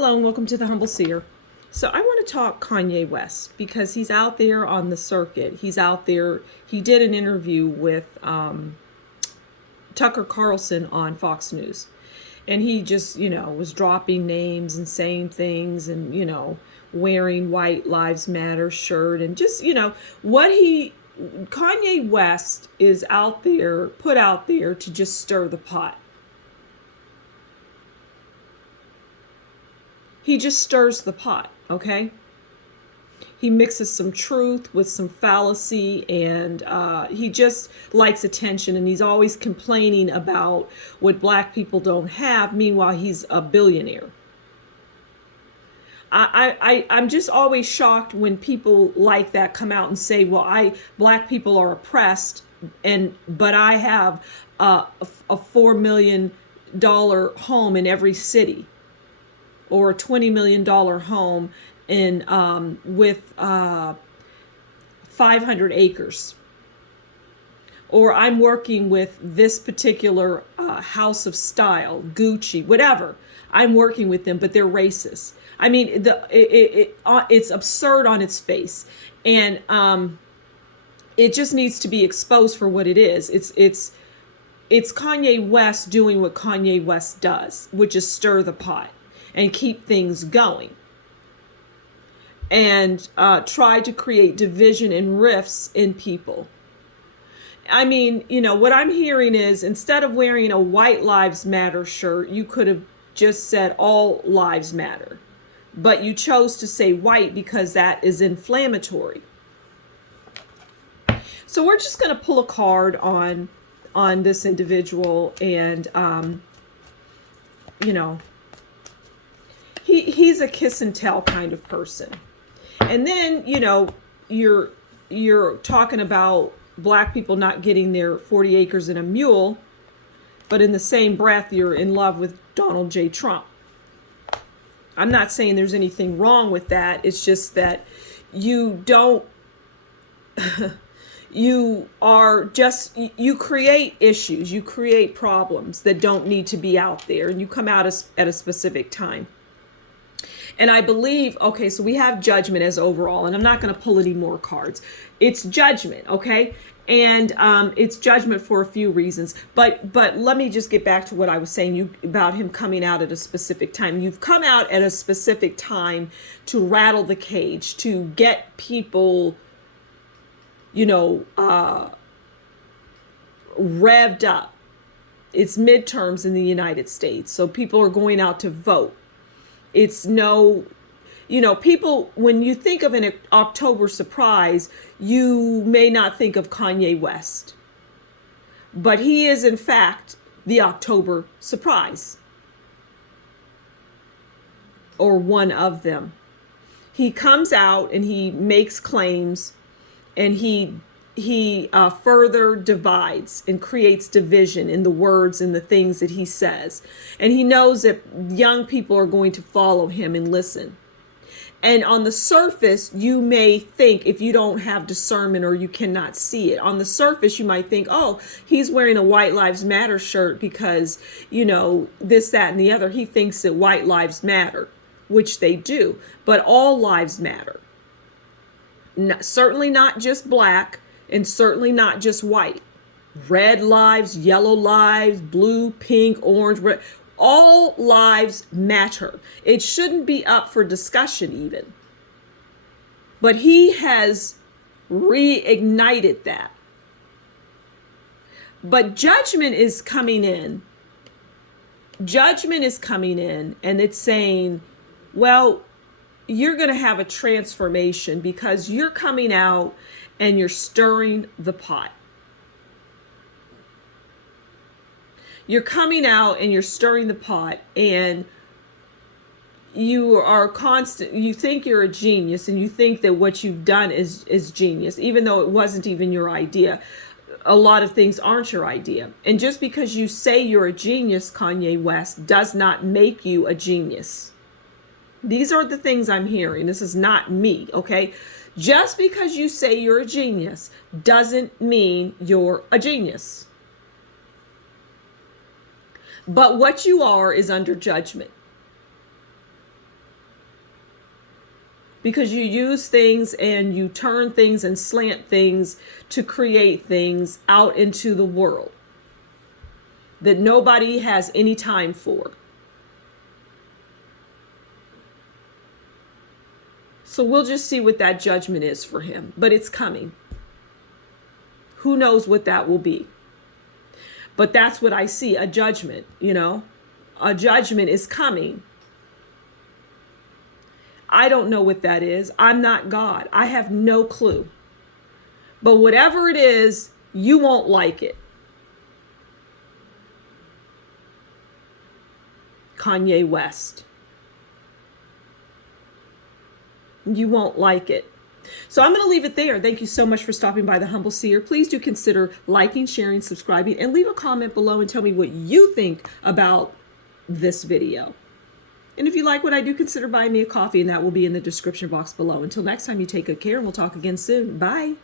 Hello and welcome to the Humble Seer. So I want to talk Kanye West because he's out there on the circuit. He's out there. He did an interview with Tucker Carlson on Fox News. And he just, was dropping names and saying things and, wearing White Lives Matter shirt and just, Kanye West is out there, put out there to just stir the pot. He just stirs the pot, okay? He mixes some truth with some fallacy, and he just likes attention, and he's always complaining about what black people don't have. Meanwhile, he's a billionaire. I'm just always shocked when people like that come out and say, well, black people are oppressed, but I have a $4 million home in every city, or a $20 million home with 500 acres. Or I'm working with this particular house of style, Gucci, whatever. I'm working with them, but they're racist. I mean, it's absurd on its face. And it just needs to be exposed for what it is. It's Kanye West doing what Kanye West does, which is stir the pot and keep things going, and try to create division and rifts in people. I mean, what I'm hearing is, instead of wearing a White Lives Matter shirt, you could have just said all lives matter. But you chose to say white because that is inflammatory. So we're just going to pull a card on this individual, and he's a kiss and tell kind of person. And then, you're talking about black people not getting their 40 acres and a mule, but in the same breath, you're in love with Donald J. Trump. I'm not saying there's anything wrong with that. It's just that you create issues, you create problems that don't need to be out there, and you come out at a specific time. And I believe, okay, so we have judgment as overall, and I'm not going to pull any more cards. It's judgment, okay? And it's judgment for a few reasons. But let me just get back to what I was saying about him coming out at a specific time. You've come out at a specific time to rattle the cage, to get people, revved up. It's midterms in the United States, so people are going out to vote. It's people, when you think of an October surprise, you may not think of Kanye West. But he is, in fact, the October surprise. Or one of them. He comes out and he makes claims, and he further divides and creates division in the words and the things that he says. And he knows that young people are going to follow him and listen. And on the surface, you may think, if you don't have discernment or you cannot see it, on the surface, you might think, oh, he's wearing a White Lives Matter shirt because, this, that, and the other. He thinks that white lives matter, which they do. But all lives matter. Certainly not just black, and certainly not just white. Red lives, yellow lives, blue, pink, orange, red. All lives matter. It shouldn't be up for discussion even. But he has reignited that. But judgment is coming in. Judgment is coming in, and it's saying, well, you're going to have a transformation because you're coming out and you're stirring the pot. You're coming out and you're stirring the pot, and you are constant. You think you're a genius, and you think that what you've done is genius, even though it wasn't even your idea. A lot of things aren't your idea. And just because you say you're a genius, Kanye West, does not make you a genius. These are the things I'm hearing. This is not me, okay? Just because you say you're a genius doesn't mean you're a genius. But what you are is under judgment. because you use things and you turn things and slant things to create things out into the world that nobody has any time for. So we'll just see what that judgment is for him, but it's coming. Who knows what that will be? But that's what I see, a judgment, you know? A judgment is coming. I don't know what that is. I'm not God. I have no clue. But whatever it is, you won't like it. Kanye West. You won't like it. So I'm going to leave it there. Thank you so much for stopping by the Humble Seer. Please do consider liking, sharing, subscribing, and leave a comment below and tell me what you think about this video. And if you like what I do, consider buying me a coffee, and that will be in the description box below. Until next time, you take good care, and we'll talk again soon. Bye.